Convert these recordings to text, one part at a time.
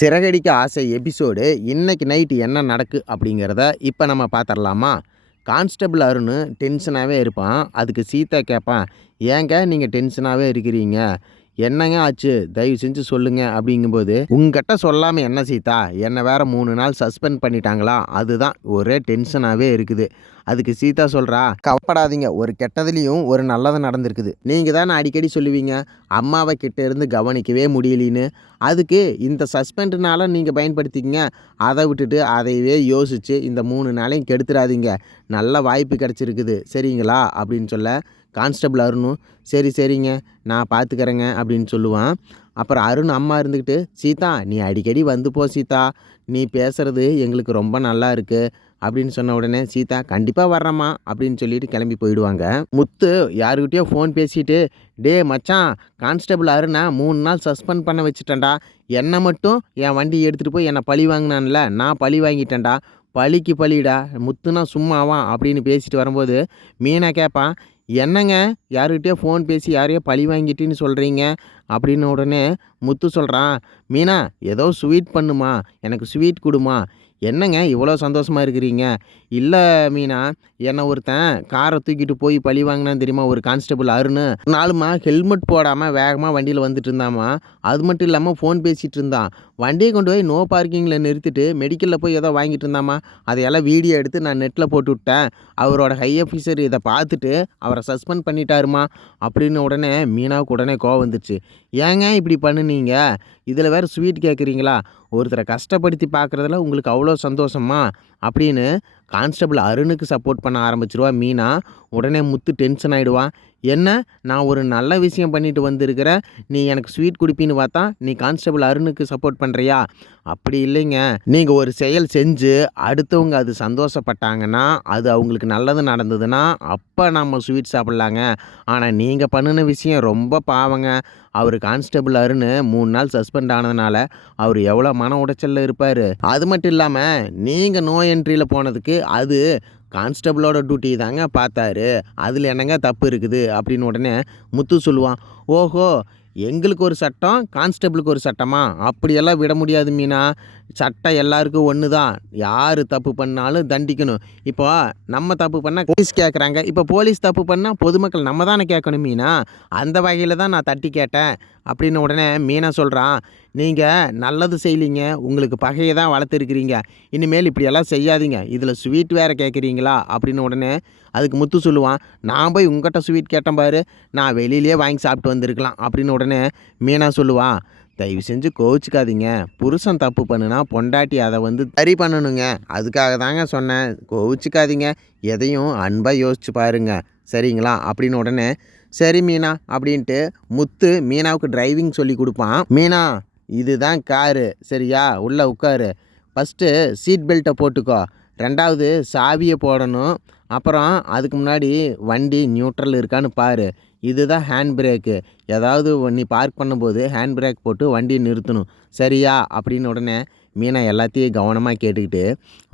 சிறகடிக்க ஆசை எபிசோடு இன்னைக்கு நைட்டு என்ன நடக்கு அப்படிங்கிறத இப்போ நம்ம பார்த்துடலாமா? கான்ஸ்டபிள் அருண் டென்ஷனாகவே இருப்பான். அதுக்கு சீதா கேட்பான், ஏங்க நீங்கள் டென்ஷனாகவே இருக்கிறீங்க, என்னங்க ஆச்சு, தயவு செஞ்சு சொல்லுங்க அப்படிங்கும்போது, உங்ககிட்ட சொல்லாமல் என்ன சீதா, என்னை வேற 3 நாள் சஸ்பெண்ட் பண்ணிட்டாங்களா, அதுதான் ஒரே டென்ஷனாகவே இருக்குது. அதுக்கு சீதா சொல்கிறா, கவப்படாதீங்க, ஒரு கெட்டதுலேயும் ஒரு நல்லது நடந்திருக்குது. நீங்கள் தானே அடிக்கடி சொல்லுவீங்க அம்மாவை கிட்ட இருந்து கவனிக்கவே முடியலின்னு, அதுக்கு இந்த சஸ்பெண்டுனால நீங்கள் பயன்படுத்திக்கிங்க. அதை விட்டுட்டு அதையவே யோசித்து இந்த 3 நாளையும் கெடுத்துடாதீங்க, நல்ல வாய்ப்பு கிடச்சிருக்குது சரிங்களா அப்படின்னு சொல்ல, கான்ஸ்டபிள் அருணும் சரி சரிங்க நான் பார்த்துக்கிறேங்க அப்படின்னு சொல்லுவான். அப்புறம் அருண் அம்மா இருந்துக்கிட்டு, சீதா நீ அடிக்கடி வந்து போ சீதா, நீ பேசுகிறது எங்களுக்கு ரொம்ப நல்லா இருக்குது அப்படின்னு சொன்ன உடனே சீதா கண்டிப்பாக வர்றம்மா அப்படின்னு சொல்லிட்டு கிளம்பி போயிடுவாங்க. முத்து யாருக்கிட்டேயோ ஃபோன் பேசிட்டு, டே மச்சான், கான்ஸ்டபிள் அருணை 3 நாள் சஸ்பெண்ட் பண்ண வச்சுட்டேன்டா, என்னை மட்டும் என் வண்டி எடுத்துகிட்டு போய் என்னை பழி வாங்கினான்ல, நான் பழி வாங்கிட்டேன்டா, பழிக்கு பழிடா, முத்துனா சும்மாவா அப்படின்னு பேசிட்டு வரும்போது மீனா கேட்பான், என்னங்க யாருக்கிட்டேயோ ஃபோன் பேசி யாரையோ பழி வாங்கிட்டின்னு சொல்கிறீங்க அப்படின்னு உடனே முத்து சொல்கிறான், மீனா ஏதோ ஸ்வீட் பண்ணுமா, எனக்கு ஸ்வீட் கொடுமா, என்னங்க இவ்வளோ சந்தோஷமாக இருக்கிறீங்க? இல்லை மீனா, என்னை ஒருத்தன் காரை தூக்கிட்டு போய் பழி வாங்கினான்னு தெரியுமா, ஒரு கான்ஸ்டபிள் அருண், நாலுமா ஹெல்மெட் போடாமல் வேகமாக வண்டியில் வந்துட்டு இருந்தாமா, அது மட்டும் இல்லாமல் ஃபோன் பேசிகிட்டு இருந்தான், வண்டியை கொண்டு போய் நோ பார்க்கிங்கில் நிறுத்திட்டு மெடிக்கலில் போய் ஏதோ வாங்கிட்டு இருந்தாமா, அதையெல்லாம் வீடியோ எடுத்து நான் நெட்டில் போட்டு விட்டேன், அவரோட ஹை ஆஃபீஸர் இதை பார்த்துட்டு அவரை சஸ்பெண்ட் பண்ணிட்டாருமா அப்படின்னு உடனே மீனாவுக்கு உடனே கோவம் வந்துச்சு. ஏங்க இப்படி பண்ணுனீங்க, இதில் வேறு ஸ்வீட் கேட்குறீங்களா, ஒருத்தரை கஷ்டப்படுத்தி பார்க்குறதுல உங்களுக்கு அவ்வளோ சந்தோஷமா அப்படின்னு கான்ஸ்டபிள் அருணுக்கு சப்போர்ட் பண்ண ஆரம்பிச்சிருவா மீனா. உடனே முத்து டென்ஷன் ஆகிடுவான், என்ன நான் ஒரு நல்ல விஷயம் பண்ணிட்டு வந்திருக்கிற, நீ எனக்கு ஸ்வீட் கொடுப்பின்னு பார்த்தா நீ கான்ஸ்டபிள் அருணுக்கு சப்போர்ட் பண்ணுறியா, அப்படி இல்லைங்க, நீங்கள் ஒரு செயல் செஞ்சு அடுத்தவங்க அது சந்தோஷப்பட்டாங்கன்னா, அது அவங்களுக்கு நல்லது நடந்ததுன்னா அப்போ நம்ம ஸ்வீட் சாப்பிட்லாங்க, ஆனால் நீங்கள் பண்ணின விஷயம் ரொம்ப பாவங்க, அவர் கான்ஸ்டபிள் அருண் 3 நாள் சஸ்பெண்ட் ஆனதுனால அவர் எவ்வளோ மன உடைச்சலில் இருப்பார், அது மட்டும் இல்லாமல் நீங்கள் நோ என்ட்ரியில் போனதுக்கு அது கான்ஸ்டபிளோட டியூட்டி தாங்க பார்த்தாரு, அதில் என்னங்க தப்பு இருக்குது அப்படின்னு உடனே முத்து சொல்லுவான், ஓஹோ எங்களுக்கு ஒரு சட்டம் கான்ஸ்டபிளுக்கு ஒரு சட்டமா, அப்படியெல்லாம் விட முடியாது மீனா, சட்டம் எல்லாருக்கும் ஒன்று தான், யார் தப்பு பண்ணாலும் தண்டிக்கணும், இப்போ நம்ம தப்பு பண்ணால் போலீஸ் கேட்குறாங்க, இப்போ போலீஸ் தப்பு பண்ணால் பொதுமக்கள் நம்ம தானே கேட்கணும் மீனா, அந்த வகையில் தான் நான் தட்டி கேட்டேன் அப்படின்னு உடனே மீனா சொல்கிறான், நீங்கள் நல்லது செய்யலிங்க, உங்களுக்கு பகையை தான் வளர்த்துருக்கிறீங்க, இனிமேல் இப்படியெல்லாம் செய்யாதீங்க, இதில் ஸ்வீட் வேறு கேட்குறீங்களா அப்படின்னு உடனே அதுக்கு முத்து சொல்லுவான், நான் போய் உங்கள்கிட்ட ஸ்வீட் கேட்டேன் பாரு, நான் வெளியிலே வாங்கி சாப்பிட்டு வந்திருக்கலாம் அப்படின்னு உடனே மீனா சொல்லுவான், தயவு செஞ்சு கோவிச்சிக்காதீங்க, புருஷன் தப்பு பண்ணுனா பொண்டாட்டி அதை சரி பண்ணணுங்க, அதுக்காக தாங்க சொன்னேன், கோவிச்சிக்காதீங்க, எதையும் அன்பாக யோசிச்சு பாருங்க சரிங்களா அப்படின்னு உடனே சரி மீனா அப்படின்ட்டு முத்து மீனாவுக்கு டிரைவிங் சொல்லி கொடுப்பான். மீனா இதுதான் காரு சரியா, உள்ளே உட்காரு, ஃபஸ்ட்டு சீட் பெல்ட்டை போட்டுக்கோ, ரெண்டாவது சாவியை போடணும், அப்புறம் அதுக்கு முன்னாடி வண்டி நியூட்ரல் இருக்கான்னு பாரு, இதுதான் ஹேண்ட் பிரேக்கு, ஏதாவது நீ பார்க் பண்ணும்போது ஹேண்ட் பிரேக் போட்டு வண்டியை நிறுத்தணும் சரியா அப்படின்னு உடனே மீனா எல்லாத்தையும் கவனமாக கேட்டுக்கிட்டு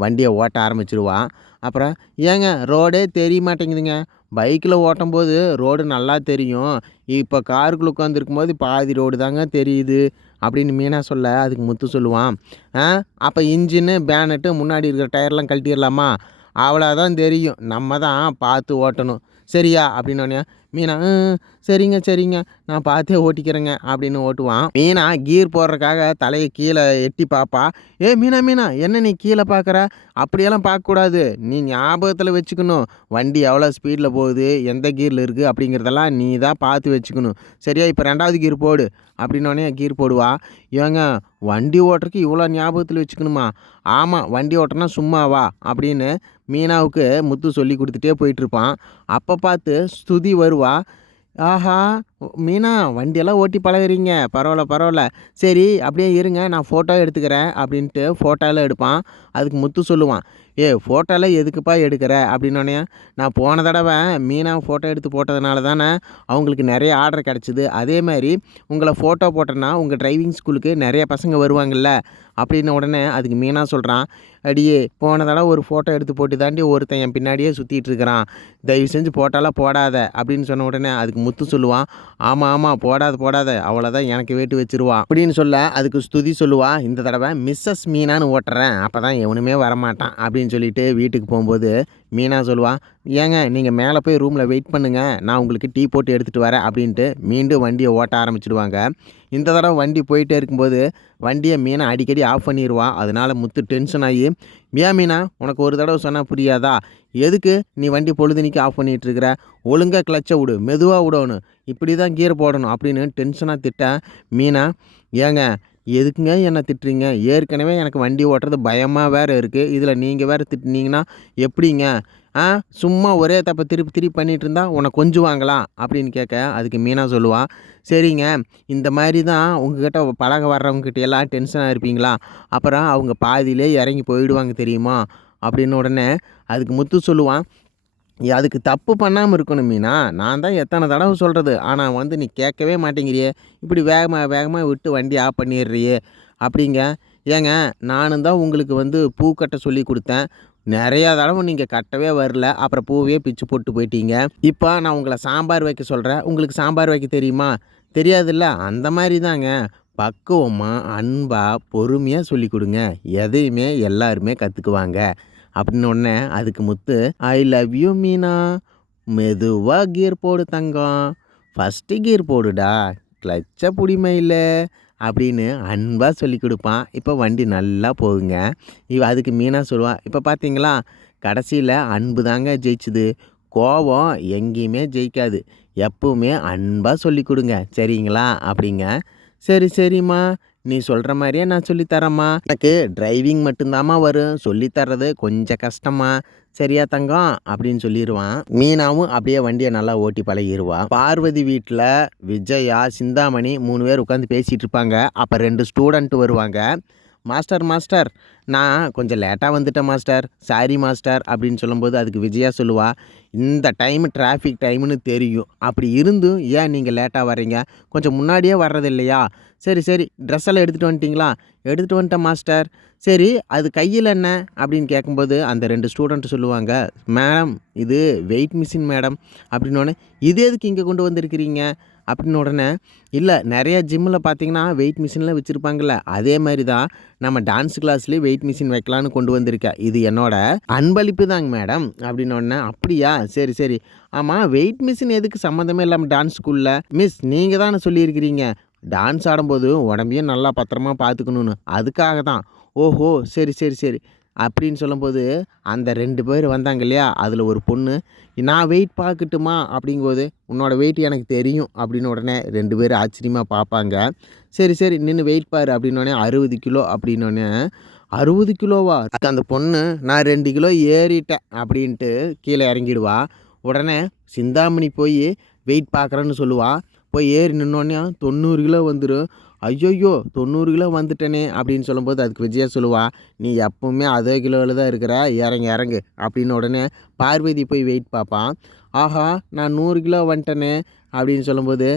வண்டியை ஓட்ட ஆரம்பிச்சிருவான். அப்புறம் ஏங்க ரோடே தெரிய மாட்டேங்குதுங்க, பைக்கில் ஓட்டும்போது ரோடு நல்லா தெரியும், இப்போ காருக்குள்ளே உட்காந்துருக்கும்போது பாதி ரோடு தாங்க தெரியுது அப்படின்னு மீனா சொல்ல, அதுக்கு முத்து சொல்லுவான், அப்போ இன்ஜின்னு பேனட்டு முன்னாடி இருக்கிற டயர்லாம் கழட்டிடலாமா, அவ்வளோதான் தெரியும், நம்ம தான் பார்த்து ஓட்டணும் சரியா அப்படின்னோடனே மீனா சரிங்க சரிங்க நான் பார்த்தே ஓட்டிக்கிறேங்க அப்படின்னு ஓட்டுவான். மீனா கீர் போடுறதுக்காக தலையை கீழே எட்டி பார்ப்பா, மீனா மீனா என்ன நீ கீழே பார்க்குற, அப்படியெல்லாம் பார்க்கக்கூடாது, நீ ஞாபகத்தில் வச்சுக்கணும், வண்டி எவ்வளோ ஸ்பீடில் போகுது, எந்த கீரில் இருக்குது அப்படிங்கிறதெல்லாம் நீ தான் பார்த்து வச்சுக்கணும் சரியா, இப்போ 2வது கீர் போடு அப்படின்னோடனே கீர் போடுவா. ஏங்க வண்டி ஓட்டுறதுக்கு இவ்வளோ ஞாபகத்தில் வச்சுக்கணுமா, ஆமாம் வண்டி ஓட்டுறனா சும்மாவா அப்படின்னு மீனாவுக்கு முத்து சொல்லி கொடுத்துட்டே போயிட்டுருப்பான். அப்போ பார்த்து ஸ்துதி வருவா, ஆஹா மீனா வண்டியெல்லாம் ஓட்டி பழகுறீங்க, பரவாயில்ல பரவாயில்ல, சரி அப்படியே இருங்க நான் ஃபோட்டோ எடுத்துக்கிறேன் அப்படின்ட்டு ஃபோட்டோலாம் எடுப்பான். அதுக்கு முத்து சொல்லுவான், ஃபோட்டோலாம் எதுக்குப்பா எடுக்கிற அப்படின்னோடனே, நான் போன தடவை மீனா ஃபோட்டோ எடுத்து போட்டதுனால தானே அவங்களுக்கு நிறைய ஆர்டர் கிடச்சிது, அதே மாதிரி உங்களை ஃபோட்டோ போட்டேன்னா உங்கள் டிரைவிங் ஸ்கூலுக்கு நிறைய பசங்க வருவாங்கள்ல அப்படின்ன உடனே அதுக்கு மீனா சொல்கிறான், அடியே போன தடவை ஒரு ஃபோட்டோ எடுத்து போட்டு தாண்டி ஒருத்தன் என் பின்னாடியே சுற்றிட்டு இருக்கிறான், தயவு செஞ்சு ஃபோட்டோலாம் போடாத அப்படின்னு சொன்ன உடனே அதுக்கு முத்து சொல்லுவான், ஆமாம் ஆமாம் போடாத அவ்வளோதான் எனக்கு வேட்டு வச்சிருவா அப்படின்னு சொல்ல அதுக்கு ஸ்துதி சொல்லுவா, இந்த தடவை மிஸ்ஸஸ் மீனான்னு ஓட்டுறேன் அப்போ தான் எவனுமே வரமாட்டான் அப்படின்னு சொல்லிட்டு வீட்டுக்கு போகும்போது மீனா சொல்லுவா, ஏங்க நீங்கள் மேலே போய் ரூமில் வெயிட் பண்ணுங்க, நான் உங்களுக்கு டீ போட்டு எடுத்துகிட்டு வரேன் அப்படின்ட்டு மீண்டும் வண்டியை ஓட்ட ஆரம்பிச்சிடுவாங்க. இந்த தடவை வண்டி போயிட்டே இருக்கும்போது வண்டியை மீனா அடிக்கடி ஆஃப் பண்ணிடுவான். அதனால் முத்து டென்ஷன் ஆகி, ஏன் மீனா உனக்கு ஒரு தடவை சொன்னால் புரியாதா, எதுக்கு நீ வண்டி பொழுதுனிக்கு ஆஃப் பண்ணிகிட்டு இருக்கிற, ஒழுங்காக கிளச்சை விடு, மெதுவாக விடணும், இப்படி தான் கியர் போடணும் அப்படின்னு டென்ஷனாக திட்ட மீனா, ஏங்க எதுக்குங்க என்னை திட்டுறீங்க, ஏற்கனவே எனக்கு வண்டி ஓட்டுறது பயமாக வேறு இருக்குது, இதில் நீங்கள் வேறு திட்டினீங்கன்னா எப்படிங்க, சும்மா ஒரே தப்பை திருப்பி பண்ணிகிட்டு இருந்தால் உன்னை கொஞ்சுவாங்களா அப்படின்னு கேட்க அதுக்கு மீனா சொல்லுவான், சரிங்க இந்த மாதிரி தான் உங்ககிட்ட பழக வர்றவங்ககிட்ட எல்லாம் டென்ஷனாக இருப்பீங்களா, அப்புறம் அவங்க பாதியிலே இறங்கி போயிடுவாங்க தெரியுமா அப்படின்னு. உடனே அதுக்கு முத்து சொல்லுவான், அதுக்கு தப்பு பண்ணாமல் இருக்கணும் மீனா, நான் தான் எத்தனை தடவை சொல்கிறது, ஆனால் நீ கேட்கவே மாட்டேங்கிறியே, இப்படி வேகமாக விட்டு வண்டி ஆஃப் பண்ணிடுறியே அப்படிங்க. ஏங்க நானும் தான் உங்களுக்கு பூ கட்ட சொல்லி கொடுத்தேன், நிறையா தடவை நீங்கள் கட்டவே வரல, அப்புறம் பூவே பிச்சு போட்டு போயிட்டீங்க, இப்போ நான் உங்களை சாம்பார் வைக்க சொல்கிறேன், உங்களுக்கு சாம்பார் வைக்க தெரியுமா, தெரியாதுல்ல, அந்த மாதிரி தாங்க பக்குவமாக அன்பாக பொறுமையாக சொல்லி கொடுங்க, எதையுமே எல்லாருமே கற்றுக்குவாங்க அப்படின்னு. உடனே அதுக்கு முத்து, ஐ லவ் யூ மீனா, மெதுவாக கியர் போடு தங்கம், ஃபஸ்ட்டு கியர் போடுடா, கிளச்சை பிடிமை இல்லை அப்படின்னு அன்பாக சொல்லி கொடுப்பான். இப்போ வண்டி நல்லா போகுங்க. அதுக்கு மீனா சொல்லுவாள், இப்போ பார்த்தீங்களா கடைசியில் அன்பு தாங்க ஜெயிச்சுது, கோபம் எங்கேயுமே ஜெயிக்காது, எப்பவுமே அன்பாக சொல்லி கொடுங்க சரிங்களா அப்படிங்க. சரிம்மா, நீ சொல்கிற மாதிரியே நான் சொல்லித்தரேம்மா, எனக்கு டிரைவிங் மட்டும்தாம்மா வரும், சொல்லித்தர்றது கொஞ்சம் கஷ்டமா, சரியா தங்கம் அப்படின்னு சொல்லிடுவான். மீனாவும் அப்படியே வண்டியை நல்லா ஓட்டி பழகிடுவா. பார்வதி வீட்டில் விஜயா சிந்தாமணி 3 பேர் உட்காந்து பேசிகிட்டு இருப்பாங்க. அப்போ 2 ஸ்டூடெண்ட் வருவாங்க. மாஸ்டர் நான் கொஞ்சம் லேட்டாக வந்துட்டேன் மாஸ்டர், சாரி மாஸ்டர் அப்படின்னு சொல்லும்போது அதுக்கு விஜயா சொல்லுவா, இந்த டைம் டிராஃபிக் டைம்னு தெரியும், அப்படி இருந்தும் ஏன் நீங்கள் லேட்டாக வர்றீங்க, கொஞ்சம் முன்னாடியே வர்றது இல்லையா, சரி ட்ரெஸ் எல்லாம் எடுத்துகிட்டு வந்துட்டிங்களா, எடுத்துகிட்டு வந்துட்டேன் மாஸ்டர், சரி அது கையில் என்ன அப்படின்னு கேட்கும்போது அந்த 2 ஸ்டூடெண்ட் சொல்லுவாங்க, மேடம் இது வெயிட் மிஷின் மேடம் அப்படின்னோடனே, இது எதுக்கு இங்கே கொண்டு வந்திருக்கிறீங்க அப்படின்னு. உடனே இல்லை நிறையா ஜிம்மில் பார்த்தீங்கன்னா வெயிட் மிஷினில் வச்சுருப்பாங்கள்ல, அதே மாதிரி தான் நம்ம டான்ஸ் கிளாஸ்லேயே வெயிட் மிஷின் வைக்கலான்னு கொண்டு வந்திருக்கேன், இது என்னோட அன்பளிப்பு தாங்க மேடம் அப்படின்னு. உடனே அப்படியா சரி ஆமாம் வெயிட் மிஷின் எதுக்கு சம்மந்தமே இல்லாமல் டான்ஸ் ஸ்கூலில், மிஸ் நீங்கள் தானே சொல்லியிருக்கிறீங்க டான்ஸ் ஆடும்போது உடம்பையும் நல்லா பத்திரமா பார்த்துக்கணுன்னு, அதுக்காக தான். ஓஹோ சரி அப்படின்னு சொல்லும்போது அந்த 2 பேர் வந்தாங்க இல்லையா, அதில் ஒரு பொண்ணு, நான் வெயிட் பார்க்கட்டுமா அப்படிங்கும்போது உன்னோட வெயிட் எனக்கு தெரியும் அப்படின்னு. உடனே 2 பேர் ஆச்சரியமாக பார்ப்பாங்க. சரி நின்று வெயிட் பாரு அப்படின்னோடனே 60 கிலோ அப்படின்னோடனே, 60 கிலோவா, அந்த பொண்ணு நான் 2 கிலோ ஏறிட்டேன் அப்படின்ட்டு கீழே இறங்கிடுவா. உடனே சிந்தாமணி போய் வெயிட் பார்க்குறேன்னு சொல்லுவா, போய் ஏறி நின்னோடனே 90 கிலோ வந்துடும். ஐயோ 90 கிலோ வந்துட்டேனே அப்படின்னு சொல்லும்போது அதுக்கு விஜயா சொல்லுவா, நீ எப்பவுமே அதே கிலோவில் தான் இருக்கிற, இறங்கு அப்படின்னு. உடனே பார்வதி போய் வெயிட் பார்ப்பான், ஆஹா நான் 100 கிலோ வந்துட்டேனே அப்படின்னு சொல்லும்போது,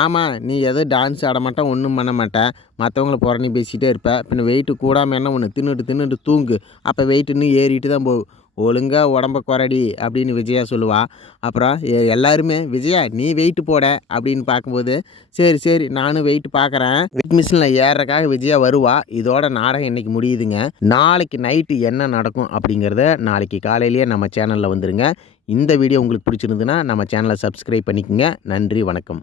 ஆமாம் நீ எதுவும் டான்ஸ் ஆட மாட்டேன், ஒன்றும் பண்ண மாட்டேன், மற்றவங்கள புறணி பேசிகிட்டே இருப்பேன், பின்ன வெயிட்டு கூடாமல் என்ன ஒன்று தின்னுட்டு தூங்கு, அப்போ வெயிட் இன்னும் ஏறிட்டு தான் போகும், ஒழுங்காக உடம்ப குறடி அப்படின்னு விஜயா சொல்லுவா. அப்புறம் எல்லாருமே விஜயா நீ வெயிட்டு போட அப்படின்னு பார்க்கும்போது, சரி நானும் வெயிட் பார்க்குறேன், வெயிட் மிஷினில் ஏறக்காக விஜயா வருவா. இதோட நாடகம் இன்றைக்கி முடியுதுங்க. நாளைக்கு நைட்டு என்ன நடக்கும் அப்படிங்கிறத நாளைக்கு காலையிலேயே நம்ம சேனலில் வந்துருங்க. இந்த வீடியோ உங்களுக்கு பிடிச்சிருந்துன்னா நம்ம சேனலை சப்ஸ்கிரைப் பண்ணிக்கோங்க. நன்றி, வணக்கம்.